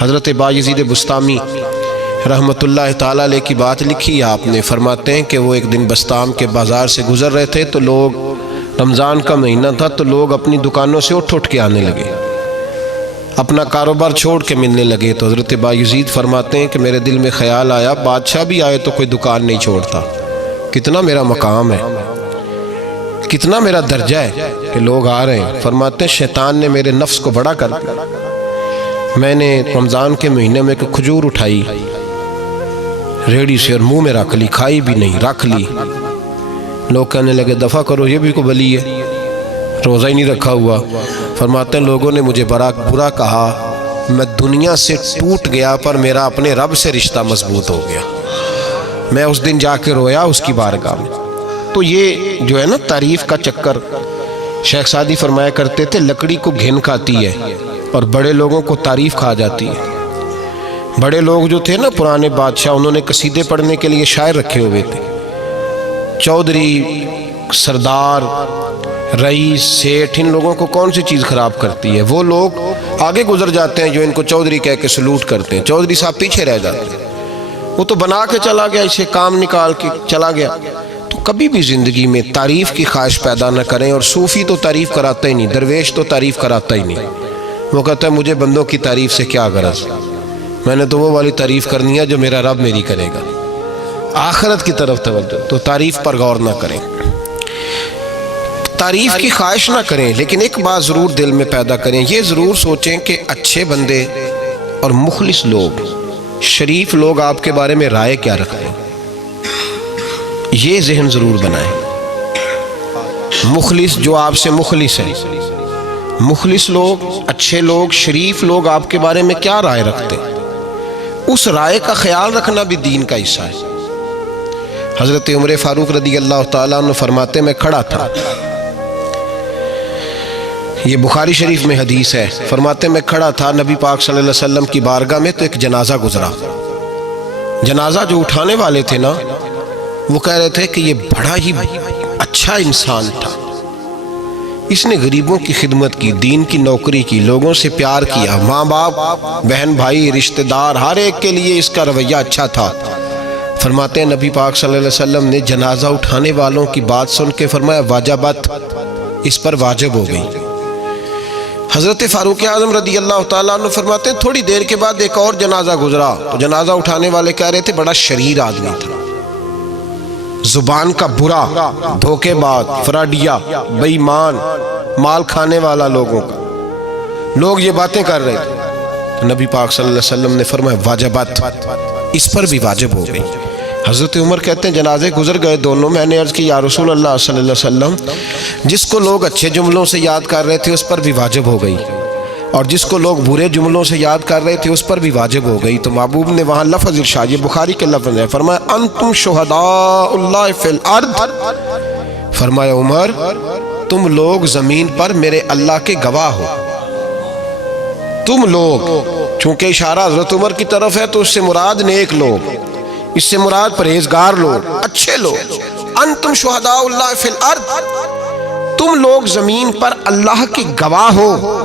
حضرت بایزید بسطامی رحمتہ تعالیٰ علیہ کی بات لکھی آپ نے، فرماتے ہیں کہ وہ ایک دن بسطام کے بازار سے گزر رہے تھے تو لوگ، رمضان کا مہینہ تھا تو لوگ اپنی دکانوں سے اٹھ کے آنے لگے، اپنا کاروبار چھوڑ کے ملنے لگے۔ تو حضرت بایزید فرماتے ہیں کہ میرے دل میں خیال آیا، بادشاہ بھی آئے تو کوئی دکان نہیں چھوڑتا، کتنا میرا مقام ہے، کتنا میرا درجہ ہے کہ لوگ آ رہے ہیں۔ فرماتے ہیں شیطان نے میرے نفس کو بڑا کر دیا، میں نے رمضان کے مہینے میں ایک کھجور اٹھائی ریڑھی سے اور منہ میں رکھ لی، کھائی بھی نہیں، رکھ لی۔ لوگ کہنے لگے دفع کرو، یہ بھی کو بلی ہے، روزہ ہی نہیں رکھا ہوا۔ فرماتے ہیں لوگوں نے مجھے برا کہا، میں دنیا سے ٹوٹ گیا پر میرا اپنے رب سے رشتہ مضبوط ہو گیا۔ میں اس دن جا کے رویا اس کی بارگاہ میں۔ تو یہ جو ہے نا تعریف کا چکر، شیخ سعدی فرمایا کرتے تھے لکڑی کو گھن کھاتی ہے اور بڑے لوگوں کو تعریف کھا جاتی ہے۔ بڑے لوگ جو تھے نا پرانے بادشاہ، انہوں نے قصیدے پڑھنے کے لیے شاعر رکھے ہوئے تھے، چودھری، سردار، رئیس، سیٹھ، ان لوگوں کو کون سی چیز خراب کرتی ہے؟ وہ لوگ آگے گزر جاتے ہیں جو ان کو چودھری کہہ کے سلوٹ کرتے ہیں، چودھری صاحب پیچھے رہ جاتے ہیں، وہ تو بنا کے چلا گیا، اسے کام نکال کے چلا گیا۔ تو کبھی بھی زندگی میں تعریف کی خواہش پیدا نہ کریں، اور صوفی تو تعریف کراتا ہی نہیں، درویش تو تعریف کراتا ہی نہیں، وہ کہتا ہے مجھے بندوں کی تعریف سے کیا غرض، میں نے تو وہ والی تعریف کرنی ہے جو میرا رب میری کرے گا، آخرت کی طرف توجہ۔ تو تعریف پر غور نہ کریں، تعریف کی خواہش نہ کریں، لیکن ایک بات ضرور دل میں پیدا کریں، یہ ضرور سوچیں کہ اچھے بندے اور مخلص لوگ، شریف لوگ آپ کے بارے میں رائے کیا رکھتے ہیں، یہ ذہن ضرور بنائیں۔ مخلص جو آپ سے مخلص ہیں، مخلص لوگ، اچھے لوگ، شریف لوگ آپ کے بارے میں کیا رائے رکھتے ہیں، اس رائے کا خیال رکھنا بھی دین کا حصہ ہے۔ حضرت عمر فاروق رضی اللہ تعالیٰ عنہ فرماتے میں کھڑا تھا، یہ بخاری شریف میں حدیث ہے، فرماتے میں کھڑا تھا نبی پاک صلی اللہ علیہ وسلم کی بارگاہ میں تو ایک جنازہ گزرا۔ جنازہ جو اٹھانے والے تھے نا، وہ کہہ رہے تھے کہ یہ بڑا ہی اچھا انسان تھا، اس نے غریبوں کی خدمت کی، دین کی نوکری کی، لوگوں سے پیار کیا، ماں باپ، بہن بھائی، رشتہ دار، ہر ایک کے لیے اس کا رویہ اچھا تھا۔ فرماتے ہیں نبی پاک صلی اللہ علیہ وسلم نے جنازہ اٹھانے والوں کی بات سن کے فرمایا واجبت، اس پر واجب ہو گئی۔ حضرت فاروق اعظم رضی اللہ تعالیٰ عنہ فرماتے ہیں تھوڑی دیر کے بعد ایک اور جنازہ گزرا، تو جنازہ اٹھانے والے کہہ رہے تھے بڑا شریر آدمی تھا، زبان کا برا، دھوکے باز، فراڈیا، بے ایمان، مال کھانے والا لوگوں کا، لوگ یہ باتیں کر رہے تھے۔ نبی پاک صلی اللہ علیہ وسلم نے فرمایا واجبت، اس پر بھی واجب ہو گئی۔ حضرت عمر کہتے ہیں جنازے گزر گئے دونوں، میں نے عرض کی یا رسول اللہ صلی اللہ علیہ وسلم، جس کو لوگ اچھے جملوں سے یاد کر رہے تھے اس پر بھی واجب ہو گئی، اور جس کو لوگ برے جملوں سے یاد کر رہے تھے اس پر بھی واجب ہو گئی۔ تو محبوب نے وہاں لفظ ارشاد، یہ بخاری کے لفظ ہے، فرمایا انتم شہداء اللہ فی الارض، فرمایا عمر تم لوگ زمین پر میرے اللہ کے گواہ ہو، تم لوگ، چونکہ اشارہ حضرت عمر کی طرف ہے تو اس سے مراد نیک لوگ، اس سے مراد پرہیزگار لوگ، اچھے لوگ، انتم شہداء اللہ فی الارض، تم لوگ زمین پر اللہ کے گواہ ہو۔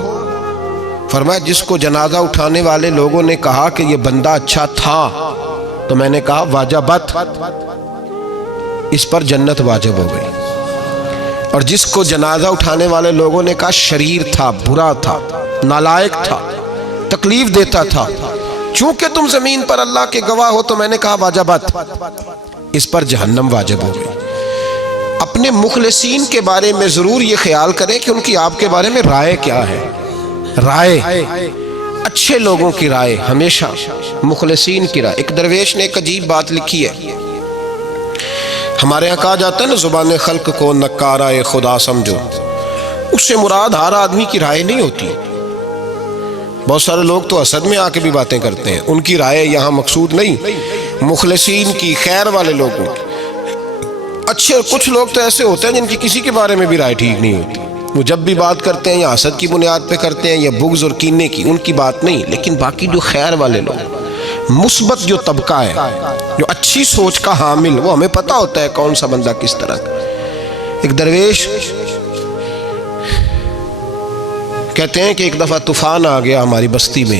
فرمایا جس کو جنازہ اٹھانے والے لوگوں نے کہا کہ یہ بندہ اچھا تھا تو میں نے کہا واجبت، اس پر جنت واجب ہو گئی، اور جس کو جنازہ اٹھانے والے لوگوں نے کہا شریر تھا، برا تھا، نالائق تھا، تکلیف دیتا تھا، چونکہ تم زمین پر اللہ کے گواہ ہو تو میں نے کہا واجبت، اس پر جہنم واجب ہو گئی۔ اپنے مخلصین کے بارے میں ضرور یہ خیال کریں کہ ان کی آپ کے بارے میں رائے کیا ہے، رائے، اچھے لوگوں کی رائے، ہمیشہ مخلصین کی رائے۔ ایک درویش نے ایک عجیب بات لکھی ہے، ہمارے یہاں کہا جاتا ہے نا زبان خلق کو نکارہ خدا سمجھو، اس سے مراد ہر آدمی کی رائے نہیں ہوتی، بہت سارے لوگ تو حسد میں آ کے بھی باتیں کرتے ہیں، ان کی رائے یہاں مقصود نہیں، مخلصین کی، خیر والے لوگوں کی، اچھے۔ کچھ لوگ تو ایسے ہوتے ہیں جن کی کسی کے بارے میں بھی رائے ٹھیک نہیں ہوتی، وہ جب بھی بات کرتے ہیں یا حسد کی بنیاد پہ کرتے ہیں یا بغض اور کینے کی، ان کی بات نہیں، لیکن باقی جو خیر والے لوگ، مثبت جو طبقہ ہے، جو اچھی سوچ کا حامل، وہ ہمیں پتہ ہوتا ہے کون سا بندہ کس طرح کا۔ ایک درویش کہتے ہیں کہ ایک دفعہ طوفان آ گیا ہماری بستی میں،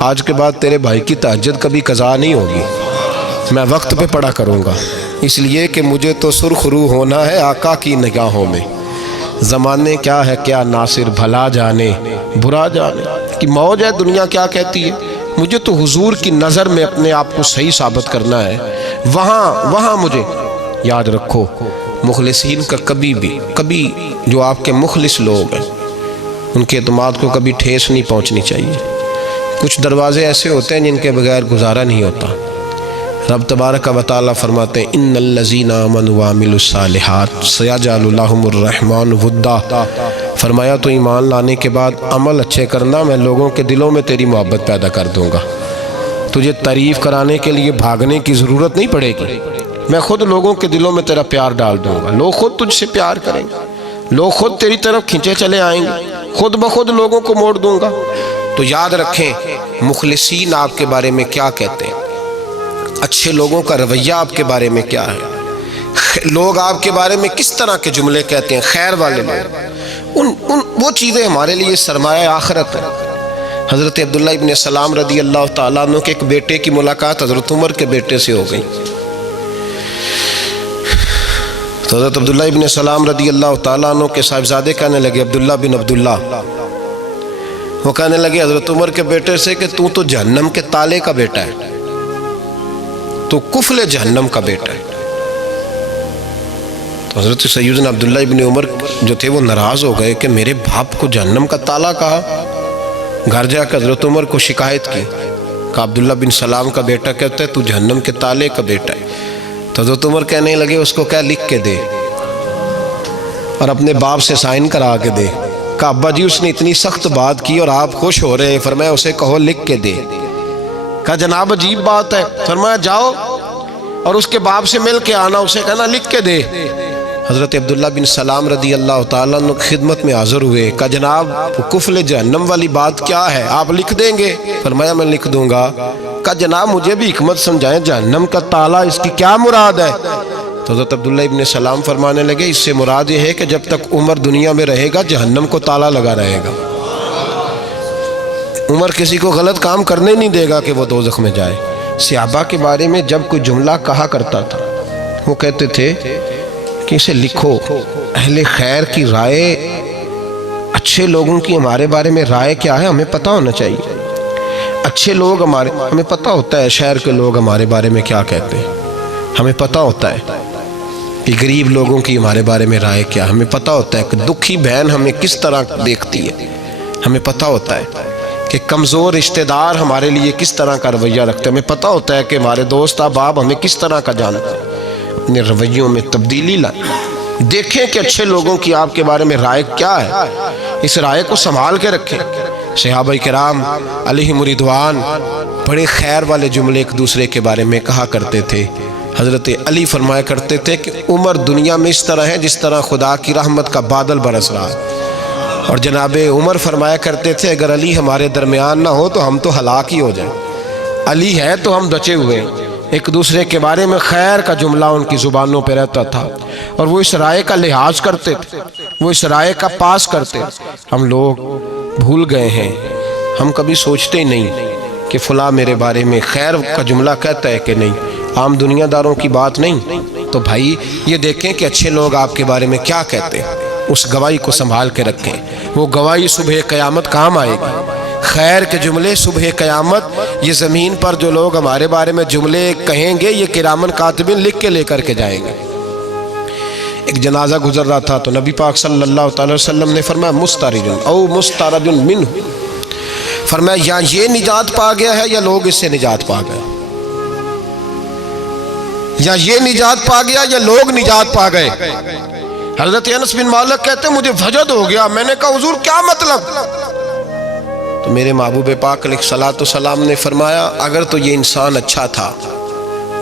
آج کے بعد تیرے بھائی کی تہجد کبھی قضا نہیں ہوگی، میں وقت پہ پڑھا کروں گا، اس لیے کہ مجھے تو سرخ رو ہونا ہے آقا کی نگاہوں میں۔ زمانے کیا ہے کیا ناصر، بھلا جانے برا جانے کہ موج ہے دنیا کیا کہتی ہے، مجھے تو حضور کی نظر میں اپنے آپ کو صحیح ثابت کرنا ہے۔ وہاں مجھے یاد رکھو، مخلصین کا کبھی جو آپ کے مخلص لوگ ہیں ان کے اعتماد کو کبھی ٹھیس نہیں پہنچنی چاہیے۔ کچھ دروازے ایسے ہوتے ہیں جن کے بغیر گزارا نہیں ہوتا۔ رب تبارک و تعالیٰ فرماتے ہیں ان الذین آمنوا وعملوا الصالحات سیجعل لهم الرحمن ودا، فرمایا تو ایمان لانے کے بعد عمل اچھے کرنا، میں لوگوں کے دلوں میں تیری محبت پیدا کر دوں گا۔ تجھے تعریف کرانے کے لیے بھاگنے کی ضرورت نہیں پڑے گی، میں خود لوگوں کے دلوں میں تیرا پیار ڈال دوں گا، لوگ خود تجھ سے پیار کریں گے، لوگ خود تیری طرف کھنچے چلے آئیں گے، خود بخود لوگوں کو موڑ دوں گا۔ تو یاد رکھیں مخلصین آپ کے بارے میں کیا کہتے ہیں، اچھے لوگوں کا رویہ آپ کے بارے میں کیا ہے، لوگ آپ کے بارے میں کس طرح کے جملے کہتے ہیں، خیر والے لوگ، وہ چیزیں ہمارے لیے سرمایہ آخرت ہے۔ حضرت عبداللہ ابن سلام رضی اللہ تعالیٰ عنہ کے ایک بیٹے کی ملاقات حضرت عمر کے بیٹے سے ہو گئی۔ تو حضرت عبداللہ ابن سلام رضی اللہ تعالیٰ عنہ کے صاحبزادے کہنے لگے، عبداللہ بن عبداللہ، وہ کہنے لگے حضرت عمر کے بیٹے سے کہ تو جہنم کے تالے کا بیٹا ہے، تو کفل جہنم کا بیٹا ہے۔ تو حضرت سیدنا عبداللہ ابن عمر جو تھے وہ ناراض ہو گئے کہ میرے باپ کو جہنم کا تالا کہا۔ گھر جا کر حضرت عمر کو شکایت کی کہ عبداللہ بن سلام کا بیٹا کہتا ہے تو جہنم کے تالے کا بیٹا ہے۔ تو حضرت عمر کہنے لگے اس کو کیا لکھ کے دے اور اپنے باپ سے سائن کرا کے دے۔ کہ ابا جی اس نے اتنی سخت بات کی اور آپ خوش ہو رہے ہیں، فرمایا اسے کہو لکھ کے دے۔ کہا جناب عجیب بات ہے، فرمایا جاؤ اور اس کے باپ سے مل کے آنا، اسے کہنا لکھ کے دے۔ حضرت عبداللہ بن سلام رضی اللہ تعالیٰ عنہ کی خدمت میں حاضر ہوئے، کہا جناب کفل جہنم والی بات کیا ہے، آپ لکھ دیں گے؟ فرمایا میں لکھ دوں گا۔ کہا جناب مجھے بھی حکمت سمجھائیں، جہنم کا تالا اس کی کیا مراد ہے؟ تو حضرت عبداللہ ابن سلام فرمانے لگے اس سے مراد یہ ہے کہ جب تک عمر دنیا میں رہے گا جہنم کو تالا لگا رہے گا، عمر کسی کو غلط کام کرنے نہیں دے گا کہ وہ دوزخ میں جائے۔ صحابہ کے بارے میں جب کوئی جملہ کہا کرتا تھا وہ کہتے تھے کہ اسے لکھو، اہل خیر کی رائے، اچھے لوگوں کی ہمارے بارے میں رائے کیا ہے ہمیں پتہ ہونا چاہیے۔ اچھے لوگ ہمیں پتہ ہوتا ہے شہر کے لوگ ہمارے بارے میں کیا کہتے ہیں، ہمیں پتہ ہوتا ہے کہ غریب لوگوں کی ہمارے بارے میں رائے کیا، ہمیں پتہ ہوتا ہے کہ دکھی بہن ہمیں کس طرح دیکھتی ہے، ہمیں پتہ ہوتا ہے کہ کمزور رشتہ دار ہمارے لیے کس طرح کا رویہ رکھتے ہیں، ہمیں پتہ ہوتا ہے کہ ہمارے دوست احباب ہمیں کس طرح کا جانتے ہیں۔ اپنے رویوں میں تبدیلی لائیں، دیکھیں کہ اچھے لوگوں کی آپ کے بارے میں رائے کیا ہے، اس رائے کو سنبھال کے رکھیں۔ صحابہ کرام علیہم رضوان بڑے خیر والے جملے ایک دوسرے کے بارے میں کہا کرتے تھے۔ حضرت علی فرمایا کرتے تھے کہ عمر دنیا میں اس طرح ہے جس طرح خدا کی رحمت کا بادل برس رہا ہے، اور جناب عمر فرمایا کرتے تھے اگر علی ہمارے درمیان نہ ہو تو ہم تو ہلاک ہی ہو جائیں، علی ہے تو ہم بچے ہوئے ہیں۔ ایک دوسرے کے بارے میں خیر کا جملہ ان کی زبانوں پہ رہتا تھا اور وہ اس رائے کا لحاظ کرتے تھے، وہ اس رائے کا پاس کرتے۔ ہم لوگ بھول گئے ہیں، ہم کبھی سوچتے ہی نہیں کہ فلاں میرے بارے میں خیر کا جملہ کہتا ہے کہ نہیں، عام دنیا داروں کی بات نہیں۔ تو بھائی یہ دیکھیں کہ اچھے لوگ آپ کے بارے میں کیا کہتے ہیں، اس گواہی کو سنبھال کے رکھیں، وہ گواہی صبح قیامت کام آئے گی۔ خیر کے جملے صبح قیامت، یہ زمین پر جو لوگ ہمارے بارے میں جملے کہیں گے یہ کرامن کاتبین لکھ کے لے کر کے جائیں گے۔ ایک جنازہ گزر رہا تھا تو نبی پاک صلی اللہ علیہ وسلم نے فرمایا مسترج او مسترج منہ، فرمایا یا یہ نجات پا گیا ہے یا لوگ اس سے نجات پا گئے، یا یہ نجات پا گیا یا لوگ نجات پا گئے۔ حضرت انس بن مالک کہتے ہیں مجھے وجد ہو گیا، میں نے کہا حضور کیا مطلب؟ تو میرے محبوب پاک علیہ الصلوۃ والسلام نے فرمایا اگر تو یہ انسان اچھا تھا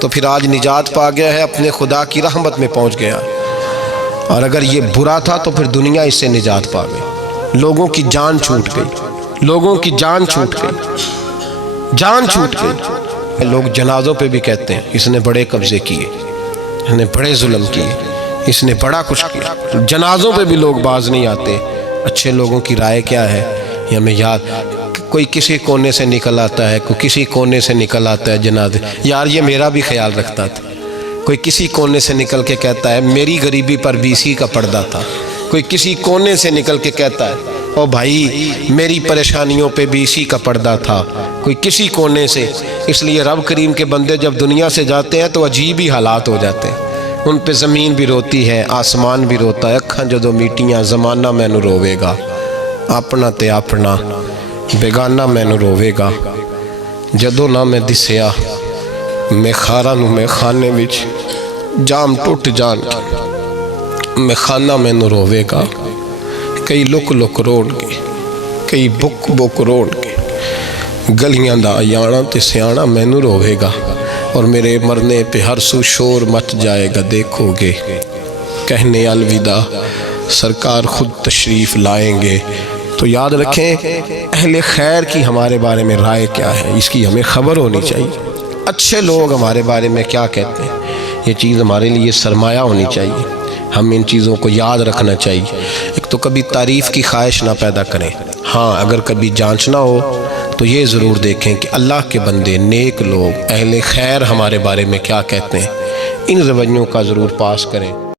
تو پھر آج نجات پا گیا ہے، اپنے خدا کی رحمت میں پہنچ گیا، اور اگر یہ برا تھا تو پھر دنیا اس سے نجات پا گئی۔ لوگوں کی جان چھوٹ گئی، لوگوں کی جان چھوٹ گئی، جان چھوٹ گئی۔ لوگ جنازوں پہ بھی کہتے ہیں اس نے بڑے قبضے کیے، اس نے بڑے ظلم کیے، اس نے بڑا کچھ کیا۔ جنازوں پہ بھی لوگ باز نہیں آتے۔ اچھے لوگوں کی رائے کیا ہے یہ ہمیں یاد، کوئی کسی کونے سے نکل آتا ہے، کوئی کسی کونے سے نکل آتا ہے جنازے. یار یہ میرا بھی خیال رکھتا تھا. کوئی کسی کونے سے نکل کے کہتا ہے میری غریبی پر BC کا پردہ تھا. کوئی کسی کونے سے نکل کے کہتا ہے او بھائی میری پریشانیوں پہ BC کا پردہ تھا. کوئی کسی کونے سے. اس لیے رب کریم کے بندے جب دنیا سے جاتے ہیں تو عجیب ہی حالات ہو جاتے ہیں. ان پہ زمین بھی روتی ہے، آسمان بھی روتا ہے. اکھاں جدوں میٹیاں زمانہ مینوں روے گا، اپنا تے اپنا بیگانہ مینوں روے گا. جدوں نہ میں دسیا میں خاراں نوں میں خانے وچ جام ٹوٹ جان میں خانہ مینوں روے گا. کئی لک لک روڑ گے، کئی بک بک روڑ گے. گلیاں دا یانا تے سیانا مینوں روے گا. اور میرے مرنے پہ ہر سو شور مچ جائے گا دیکھو گے. کہنے الوداع سرکار خود تشریف لائیں گے. تو یاد رکھیں اہل خیر کی ہمارے بارے میں رائے کیا ہے، اس کی ہمیں خبر ہونی چاہیے. اچھے لوگ ہمارے بارے میں کیا کہتے ہیں، یہ چیز ہمارے لیے سرمایہ ہونی چاہیے. ہم ان چیزوں کو یاد رکھنا چاہیے. ایک تو کبھی تعریف کی خواہش نہ پیدا کریں. ہاں اگر کبھی جانچنا ہو تو یہ ضرور دیکھیں کہ اللہ کے بندے، نیک لوگ، اہل خیر ہمارے بارے میں کیا کہتے ہیں. ان رویوں کا ضرور پاس کریں.